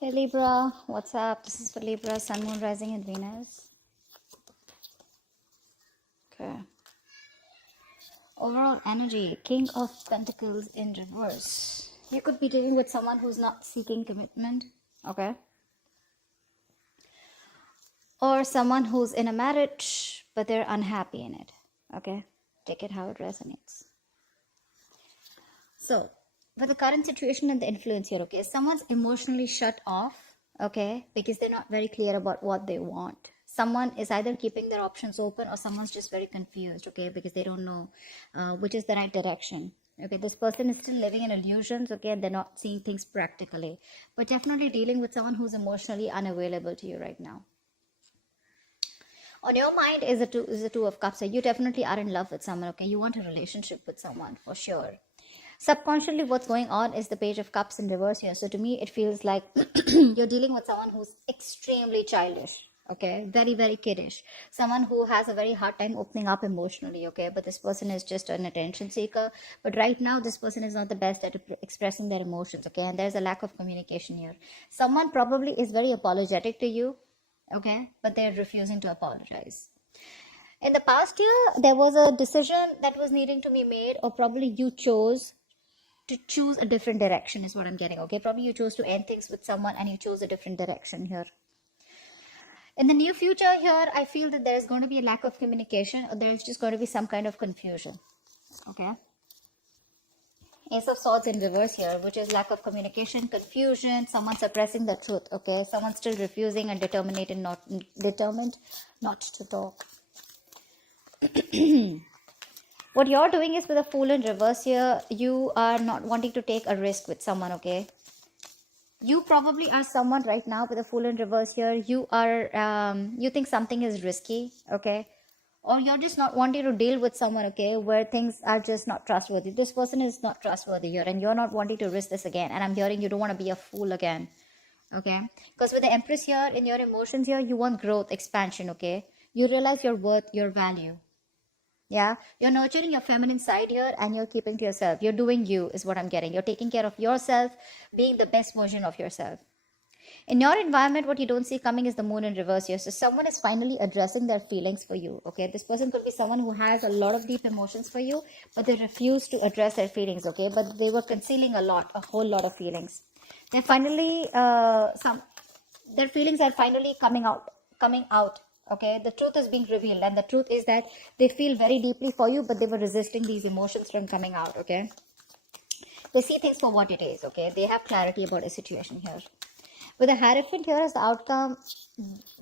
Hey Libra, what's up? This is for Libra, Sun, Moon, Rising, and Venus. Okay. Overall energy, King of Pentacles in reverse. You could be dealing with someone who's not seeking commitment, okay? Or someone who's in a marriage, but they're unhappy in it, okay? Take it how it resonates. So, with the current situation and the influence here, okay, someone's emotionally shut off, okay, because they're not very clear about what they want. Someone is either keeping their options open or someone's just very confused, okay, because they don't know which is the right direction. Okay, this person is still living in illusions, okay, and they're not seeing things practically, but definitely dealing with someone who's emotionally unavailable to you right now. On your mind is the two of cups. So you definitely are in love with someone, okay, you want a relationship with someone for sure. Subconsciously, what's going on is the Page of Cups in reverse here. So to me, it feels like you're dealing with someone who's extremely childish, okay, very, very kiddish, someone who has a very hard time opening up emotionally, okay, but this person is just an attention seeker. But right now, this person is not the best at expressing their emotions, okay, and there's a lack of communication here. Someone probably is very apologetic to you, okay, but they're refusing to apologize. In the past year, there was a decision that was needing to be made, or probably you chose to choose a different direction is what I'm getting, okay? Probably you chose to end things with someone and you chose a different direction here. In the near future here, I feel that there is going to be a lack of communication, or there is just going to be some kind of confusion, okay? Ace of Swords in reverse here, which is lack of communication, confusion, someone suppressing the truth, okay? Someone still refusing and determined not to talk. What you're doing is with a Fool in reverse here, you are not wanting to take a risk with someone, okay? You probably are someone right now with a Fool in reverse here. You are, you think something is risky, okay? Or you're just not wanting to deal with someone, okay, where things are just not trustworthy. This person is not trustworthy here, and you're not wanting to risk this again. And I'm hearing you don't want to be a fool again, okay? Because with the Empress here, in your emotions here, you want growth, expansion, okay? You realize your worth, your value. Yeah, you're nurturing your feminine side here and you're keeping to yourself. You're doing you, is what I'm getting. You're taking care of yourself, being the best version of yourself. In your environment, what you don't see coming is the Moon in reverse here. So someone is finally addressing their feelings for you, okay? This person could be someone who has a lot of deep emotions for you, but they refuse to address their feelings, okay? But they were concealing a whole lot of feelings. They're finally, their feelings are finally coming out, okay? The truth is being revealed, and the truth is that they feel very deeply for you, but they were resisting these emotions from coming out, okay? They see things for what it is, okay? They have clarity about a situation here. With the Hierophant here as the outcome,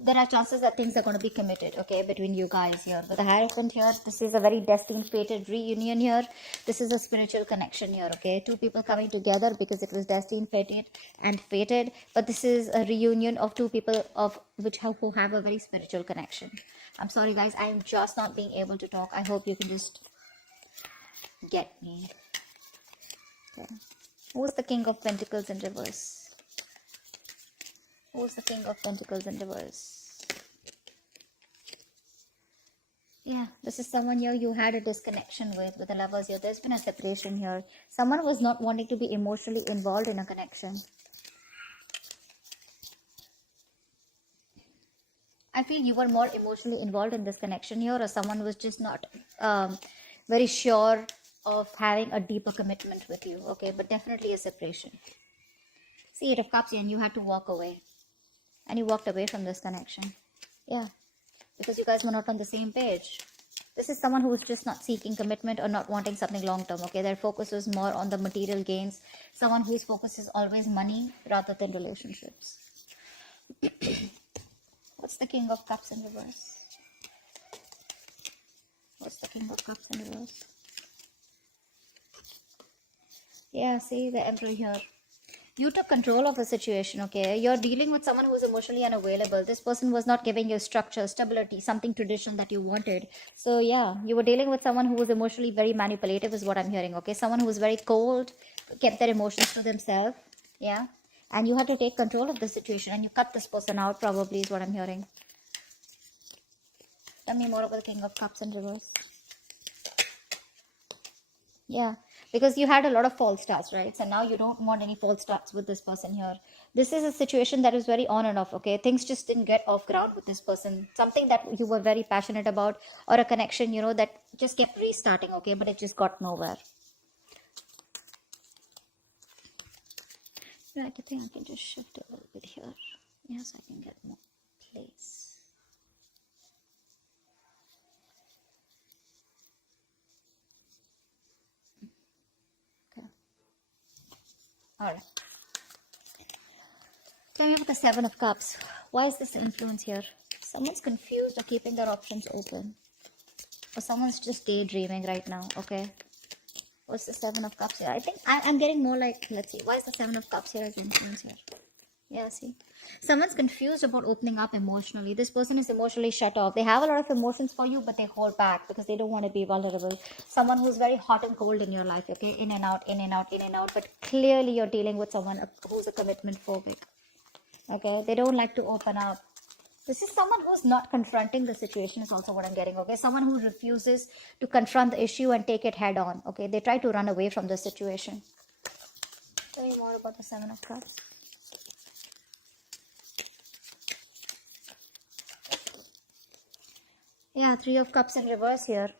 there are chances that things are going to be committed, okay, between you guys here. With the Hierophant here, this is a very destined, fated reunion here. This is a spiritual connection here, okay? Two people coming together because it was destined, fated. But this is a reunion of two people who have a very spiritual connection. I'm sorry, guys. I'm just not being able to talk. I hope you can just get me. Okay. Who's the King of Pentacles in reverse? Who's the King of Pentacles in reverse? Yeah, this is someone here you had a disconnection with the Lovers here. There's been a separation here. Someone was not wanting to be emotionally involved in a connection. I feel you were more emotionally involved in this connection here, or someone was just not very sure of having a deeper commitment with you, okay? But definitely a separation. See, Eight of Cups, and you had to walk away. And you walked away from this connection. Yeah, because you guys were not on the same page. This is someone who is just not seeking commitment or not wanting something long term, okay? Their focus was more on the material gains. Someone whose focus is always money rather than relationships. What's the King of Cups in reverse? What's the King of Cups in reverse? Yeah, see the Emperor here. You took control of the situation, okay? You're dealing with someone who's emotionally unavailable. This person was not giving you structure, stability, something traditional that you wanted. So yeah, you were dealing with someone who was emotionally very manipulative is what I'm hearing, okay? Someone who was very cold, kept their emotions to themselves, yeah? And you had to take control of the situation and you cut this person out probably is what I'm hearing. Tell me more about the King of Cups in reverse. Yeah, because you had a lot of false starts, right? So now you don't want any false starts with this person here. This is a situation that is very on and off, okay? Things just didn't get off ground with this person. Something that you were very passionate about, or a connection, that just kept restarting, okay? But it just got nowhere. Right, I think I can just shift a little bit here. Yes, I can get more place. Okay. All right. Tell me about the Seven of Cups. Why is this influence here? Someone's confused or keeping their options open. Or someone's just daydreaming right now, okay? What's the Seven of Cups here? I think I'm getting more like, let's see, why is the Seven of Cups here as influence here? Yeah, see. Someone's confused about opening up emotionally. This person is emotionally shut off. They have a lot of emotions for you, but they hold back because they don't want to be vulnerable. Someone who's very hot and cold in your life, okay? In and out, in and out, in and out. But clearly you're dealing with someone who's a commitment phobic. Okay? They don't like to open up. This is someone who's not confronting the situation is also what I'm getting, okay? Someone who refuses to confront the issue and take it head on, okay? They try to run away from the situation. Tell me more about the Seven of Cups. Yeah, Three of Cups in reverse here.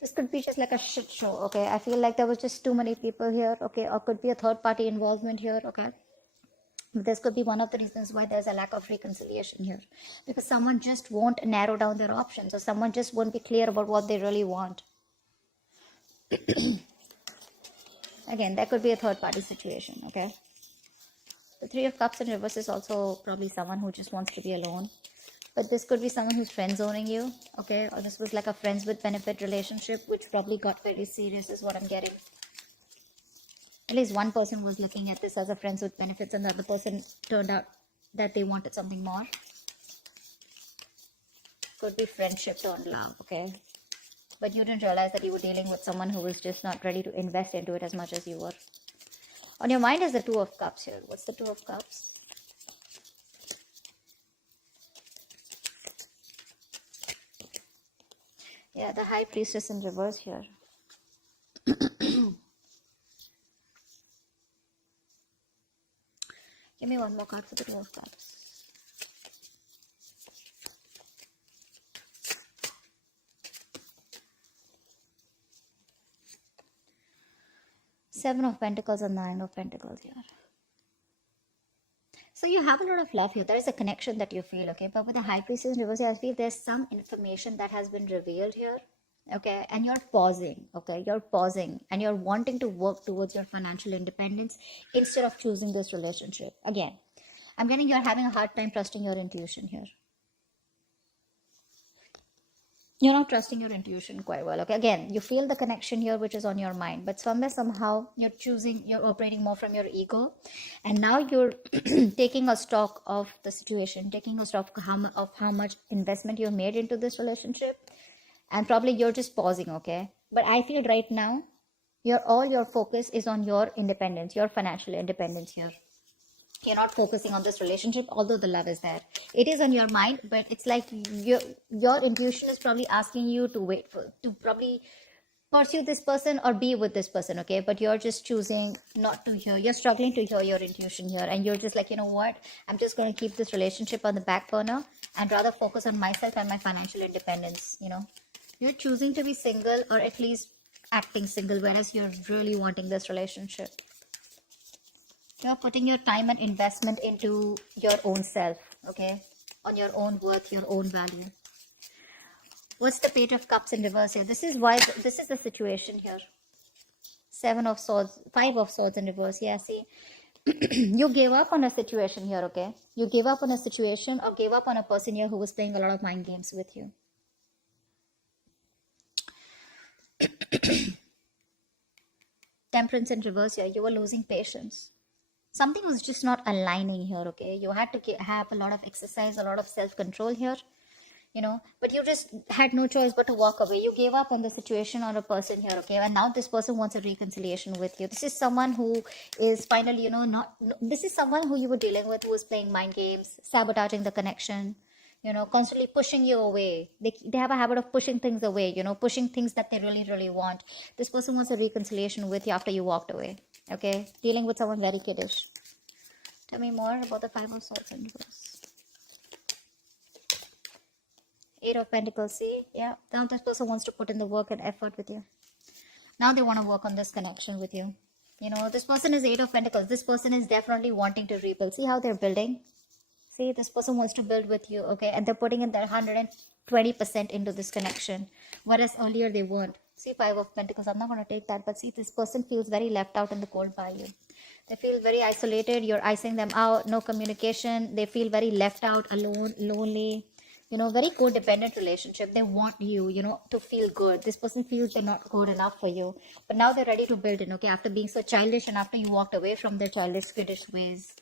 This could be just like a shit show, okay? I feel like there was just too many people here, okay? Or could be a third party involvement here, okay? This could be one of the reasons why there's a lack of reconciliation here. Because someone just won't narrow down their options, or someone just won't be clear about what they really want. Again, that could be a third party situation, okay? The Three of Cups in reverse is also probably someone who just wants to be alone. But this could be someone who's friend zoning you, okay? Or this was like a friends with benefit relationship, which probably got very serious is what I'm getting. At least one person was looking at this as a friends with benefits, and the other person turned out that they wanted something more. Could be friendship turned love, okay? But you didn't realize that you were dealing with someone who was just not ready to invest into it as much as you were. On your mind is the Two of Cups here. What's the Two of Cups? Yeah, the High Priestess in reverse here. Give me one more card for the Two of Cups. Seven of Pentacles and Nine of Pentacles here. So you have a lot of love here. There is a connection that you feel, okay? But with the High Priestess in reverse, I feel there's some information that has been revealed here, okay? And you're pausing, okay? You're pausing and you're wanting to work towards your financial independence instead of choosing this relationship. Again, I'm getting you're having a hard time trusting your intuition here. You're not trusting your intuition quite well, okay? Again, you feel the connection here, which is on your mind, but somewhere, somehow, you're operating more from your ego, and now you're taking a stock of the situation, taking a stock of how much investment you've made into this relationship, and probably you're just pausing, okay? But I feel right now, all your focus is on your independence, your financial independence here. You're not focusing on this relationship, although the love is there. It is on your mind, but it's like your intuition is probably asking you to probably pursue this person or be with this person, okay? But you're just choosing not to hear. You're struggling to hear your intuition here, and you're just like, you know what? I'm just going to keep this relationship on the back burner and rather focus on myself and my financial independence, You're choosing to be single, or at least acting single, whereas you're really wanting this relationship. You're putting your time and investment into your own self, okay? On your own worth, your own value. What's the Page of Cups in reverse here? This is the situation here. Seven of Swords, Five of Swords in reverse. Yeah, see? You gave up on a situation here, okay? You gave up on a situation or gave up on a person here who was playing a lot of mind games with you. Temperance in reverse here. You were losing patience. Something was just not aligning here, okay? You had to have a lot of exercise, a lot of self-control here, but you just had no choice but to walk away. You gave up on the situation or a person here, okay? And now this person wants a reconciliation with you. This is someone who is finally, this is someone who you were dealing with who was playing mind games, sabotaging the connection, constantly pushing you away. They have a habit of pushing things away, pushing things that they really, really want. This person wants a reconciliation with you after you walked away, okay? Dealing with someone very kiddish. Tell me more about the Five of Swords in reverse. Eight of Pentacles, see? Yeah, now this person wants to put in the work and effort with you. Now they want to work on this connection with you. This person is Eight of Pentacles. This person is definitely wanting to rebuild. See how they're building? See, this person wants to build with you, okay? And they're putting in their 120% into this connection. Whereas earlier they weren't. See, Five of Pentacles. I'm not going to take that. But see, this person feels very left out in the cold by you. They feel very isolated. You're icing them out. No communication. They feel very left out, alone, lonely. Very codependent relationship. They want you, to feel good. This person feels they're not good enough for you. But now they're ready to build in, okay? After being so childish and after you walked away from their childish, kiddish ways.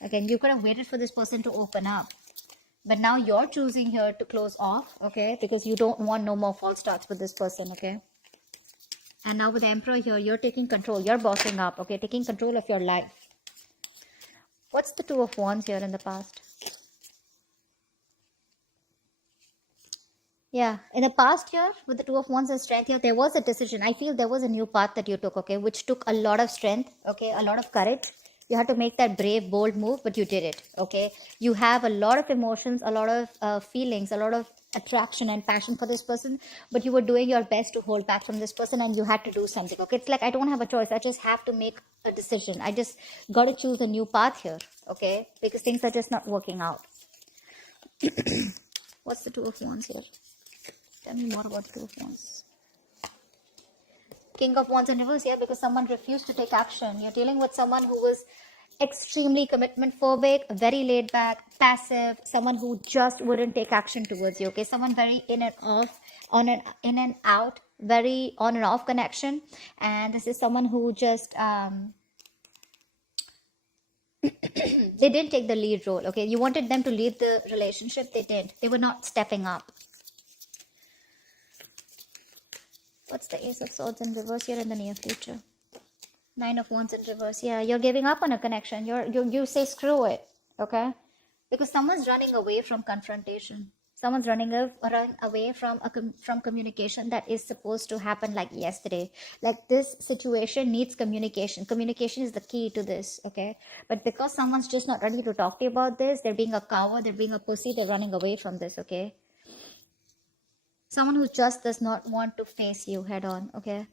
Again, you could have waited for this person to open up. But now you're choosing here to close off, okay? Because you don't want no more false starts with this person, okay? And now with the Emperor here, you're taking control. You're bossing up, okay? Taking control of your life. What's the Two of Wands here in the past? Yeah, in the past year, with the Two of Wands and Strength here, there was a decision. I feel there was a new path that you took, okay? Which took a lot of strength, okay? A lot of courage. You had to make that brave, bold move, but you did it, okay? You have a lot of emotions, a lot of feelings, a lot of attraction and passion for this person, but you were doing your best to hold back from this person and you had to do something, okay? It's like, I don't have a choice. I just have to make a decision. I just got to choose a new path here, okay? Because things are just not working out. What's the Two of Wands here? Tell me more about Two of Wands. King of Wands in reverse here, because someone refused to take action. You're dealing with someone who was extremely commitment phobic, very laid back, passive, someone who just wouldn't take action towards you, okay? Someone very in and off, in and out, very on and off connection. And this is someone who just they didn't take the lead role, okay? You wanted them to lead the relationship, they didn't. They were not stepping up. What's the Ace of Swords in reverse here in the near future? Nine of Wands in reverse. Yeah, you're giving up on a connection. You say screw it, okay? Because someone's running away from confrontation. Someone's running away from communication that is supposed to happen like yesterday. Like, this situation needs communication. Communication is the key to this, okay? But because someone's just not ready to talk to you about this, they're being a coward, they're being a pussy, they're running away from this, okay? Someone who just does not want to face you head on, okay?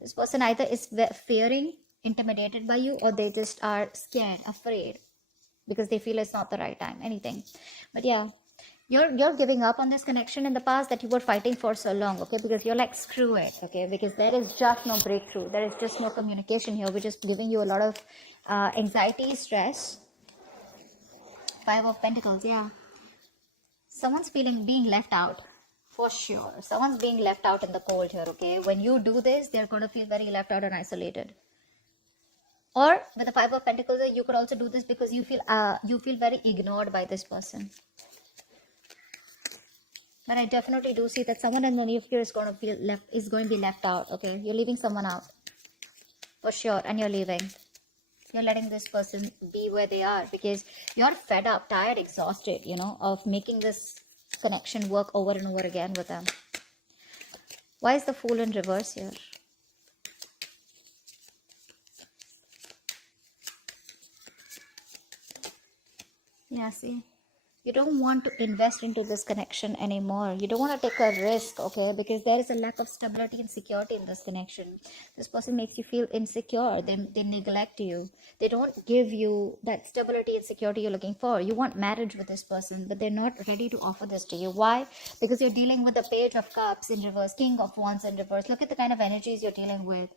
This person either is fearing, intimidated by you, or they just are scared, afraid, because they feel it's not the right time, anything. But yeah, you're giving up on this connection in the past that you were fighting for so long, okay? Because you're like, screw it, okay? Because there is just no breakthrough. There is just no communication here, which is giving you a lot of anxiety, stress. Five of Pentacles, yeah. Someone's being left out. For sure. Someone's being left out in the cold here, okay? When you do this, they're going to feel very left out and isolated. Or with the Five of Pentacles, you could also do this because you feel very ignored by this person. But I definitely do see that someone in the near future is going to be left out, okay? You're leaving someone out. For sure. And you're leaving. You're letting this person be where they are because you're fed up, tired, exhausted, of making this connection work over and over again with them. Why is the Fool in reverse here? Yeah, see, you don't want to invest into this connection anymore. You don't want to take a risk, okay? Because there is a lack of stability and security in this connection. This person makes you feel insecure. They neglect you. They don't give you that stability and security you're looking for. You want marriage with this person, but they're not ready to offer this to you. Why? Because you're dealing with the Page of Cups in reverse, King of Wands in reverse. Look at the kind of energies you're dealing with.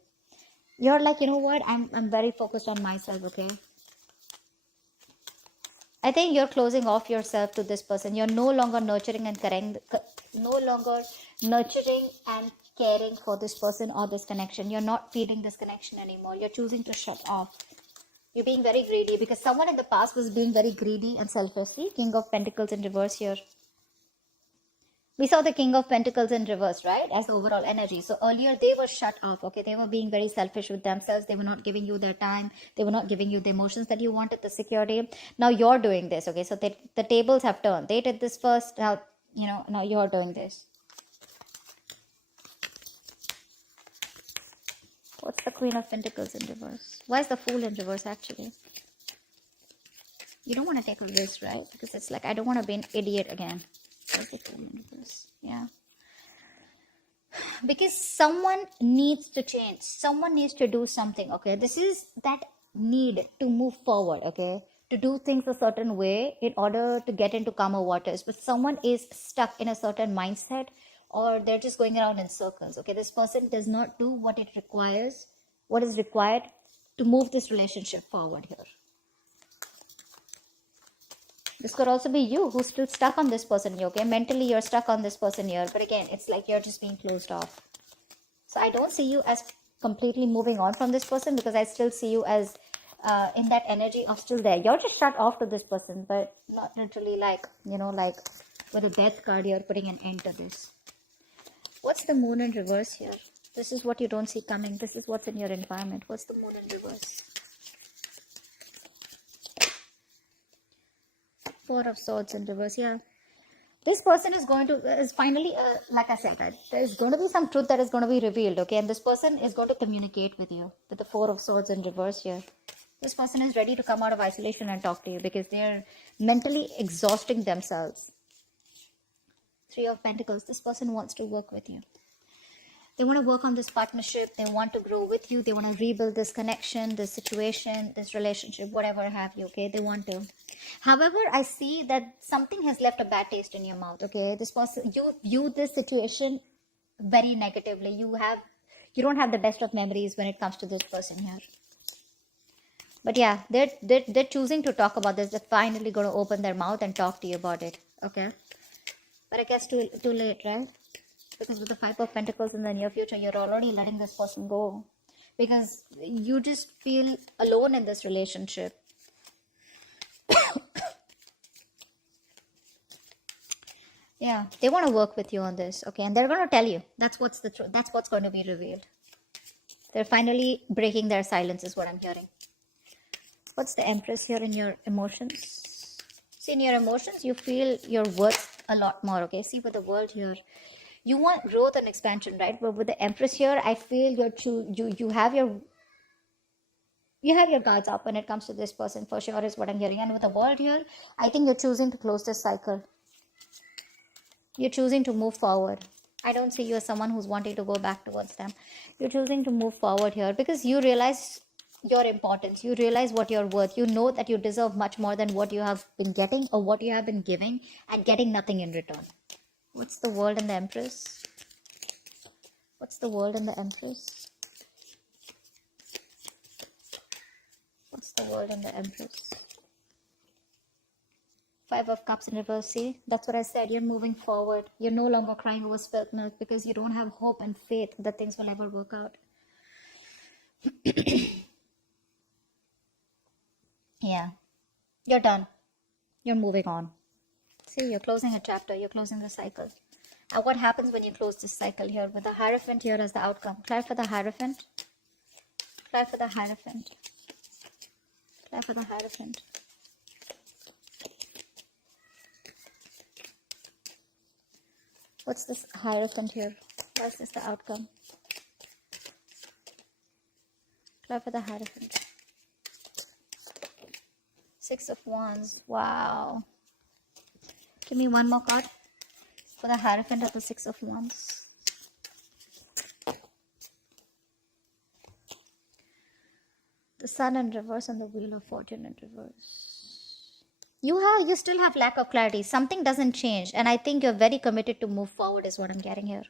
You're like, you know what? I'm very focused on myself, okay? I think you're closing off yourself to this person. You're no longer nurturing and caring for this person or this connection. You're not feeling this connection anymore. You're choosing to shut off. You're being very greedy because someone in the past was being very greedy and selfish. See, King of Pentacles in reverse here. We saw the King of Pentacles in reverse, right? As the overall energy. So earlier they were shut off, okay? They were being very selfish with themselves. They were not giving you their time. They were not giving you the emotions that you wanted, the security. Now you're doing this, okay? So the tables have turned. They did this first. Now, now you're doing this. What's the Queen of Pentacles in reverse? Why is the Fool in reverse, actually? You don't want to take a risk, right? Because it's like, I don't want to be an idiot again. What's the Fool in reverse? Yeah. Because someone needs to change. Someone needs to do something, okay? This is that need to move forward, okay? To do things a certain way in order to get into calmer waters. But someone is stuck in a certain mindset, or they're just going around in circles, okay? This person does not do what it requires, what is required to move this relationship forward here. This could also be you who's still stuck on this person here, okay? Mentally, you're stuck on this person here. But again, it's like you're just being closed off. So I don't see you as completely moving on from this person, because I still see you as in that energy of still there. You're just shut off to this person, but not literally like, like with a death card, you're putting an end to this. What's the Moon in reverse here? This is what you don't see coming. This is what's in your environment. What's the Moon in reverse? Four of Swords in reverse. Yeah, this person is finally like I said, that there's going to be some truth that is going to be revealed, okay? And this person is going to communicate with you with the Four of Swords in reverse here. This person is ready to come out of isolation and talk to you, because they're mentally exhausting themselves. Three of Pentacles. This person wants to work with you. They want to work on this partnership. They want to grow with you. They want to rebuild this connection, this situation, this relationship, whatever have you, okay? They want to. However, I see that something has left a bad taste in your mouth, okay? This person, you view this situation very negatively. You don't have the best of memories when it comes to this person here. But yeah, they're choosing to talk about this. They're finally going to open their mouth and talk to you about it, okay? But I guess too late, right? Because with the Five of Pentacles in the near future, you're already letting this person go. Because you just feel alone in this relationship. Yeah, they want to work with you on this, okay? And they're going to tell you. That's what's the truth. That's what's going to be revealed. They're finally breaking their silence is what I'm hearing. What's the Empress here in your emotions? See, in your emotions, you feel your worth a lot more, okay? See, with the World here, you want growth and expansion, right? But with the Empress here, I feel you have your guards up when it comes to this person, for sure, is what I'm hearing. And with the World here, I think you're choosing to close this cycle. You're choosing to move forward. I don't see you as someone who's wanting to go back towards them. You're choosing to move forward here because you realize your importance. You realize what you're worth. You know that you deserve much more than what you have been getting or what you have been giving and getting nothing in return. What's the World and the Empress? What's the World and the Empress? What's the World and the Empress? Five of Cups in reverse. See, that's what I said. You're moving forward. You're no longer crying over spilt milk because you don't have hope and faith that things will ever work out. Yeah, you're done. You're moving on. See, you're closing a chapter. You're closing the cycle. And what happens when you close this cycle here with the Hierophant here as the outcome? Clear for the Hierophant. Clear for the Hierophant. Clear for the Hierophant. What's this Hierophant here? Why is this the outcome? Clear for the Hierophant. Six of Wands. Wow. Give me one more card for the Hierophant of the Six of Wands. The Sun in reverse and the Wheel of Fortune in reverse. You still have lack of clarity. Something doesn't change, and I think you're very committed to move forward is what I'm getting here.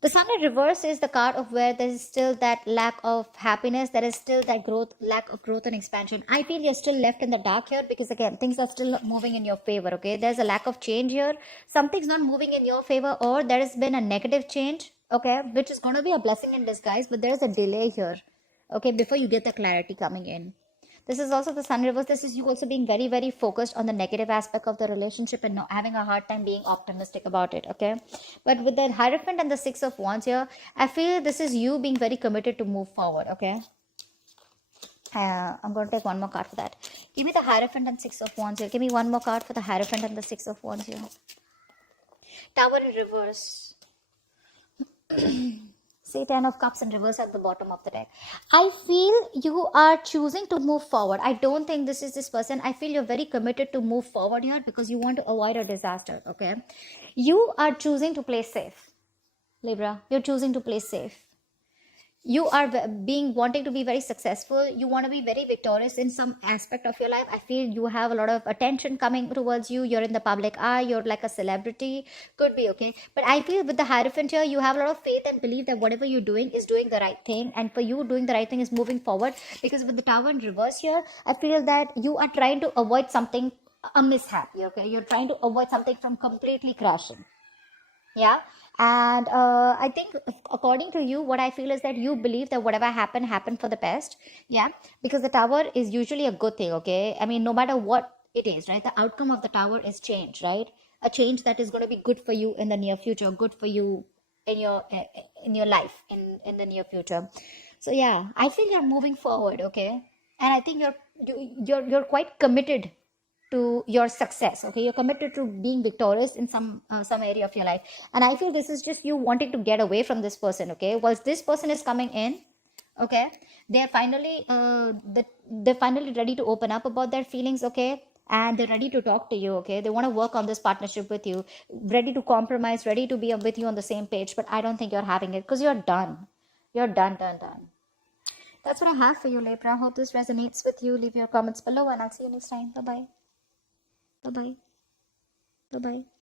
The Sun in reverse is the card of where there is still that lack of happiness. There is still that lack of growth and expansion. I feel you're still left in the dark here because, again, things are still not moving in your favor, okay? There's a lack of change here. Something's not moving in your favor, or there has been a negative change, okay, which is going to be a blessing in disguise, but there's a delay here, okay, before you get the clarity coming in. This is also the sun reverse. This is you also being very, very focused on the negative aspect of the relationship and not having a hard time being optimistic about it. Okay. But with the Hierophant and the Six of Wands here, I feel this is you being very committed to move forward. Okay. I'm going to take one more card for that. Give me the Hierophant and Six of Wands here. Give me one more card for the Hierophant and the Six of Wands here. Tower in reverse. Say 10 of Cups in reverse at the bottom of the deck. I feel you are choosing to move forward. I don't think this is this person. I feel you're very committed to move forward here because you want to avoid a disaster. Okay. You are choosing to play safe. Libra, you're choosing to play safe. You are wanting to be very successful. You want to be very victorious in some aspect of your life. I feel you have a lot of attention coming towards you. You're in the public eye. You're like a celebrity. Could be, okay. But I feel with the Hierophant here, you have a lot of faith and belief that whatever you're doing is doing the right thing. And for you, doing the right thing is moving forward. Because with the Tower in reverse here, I feel that you are trying to avoid something, a mishap. Okay. You're trying to avoid something from completely crashing. Yeah. And I think according to you, what I feel is that you believe that whatever happened for the best. Yeah. Because the Tower is usually a good thing. Okay. I mean, no matter what it is, right, the outcome of the Tower is change, right? A change that is going to be good for you in the near future, good for you in your life in the near future. So yeah, I feel you're moving forward. Okay. And I think you're quite committed to your success. Okay, you're committed to being victorious in some area of your life. And I feel this is just you wanting to get away from this person. Okay, once this person is coming in, okay, they're finally they're finally ready to open up about their feelings. Okay, and they're ready to talk to you. Okay, they want to work on this partnership with you, ready to compromise, ready to be with you on the same page. But I don't think you're having it because you're done. You're done. That's what I have for you, Libra. Hope this resonates with you. Leave your comments below and I'll see you next time. Bye bye. Bye bye. Bye bye.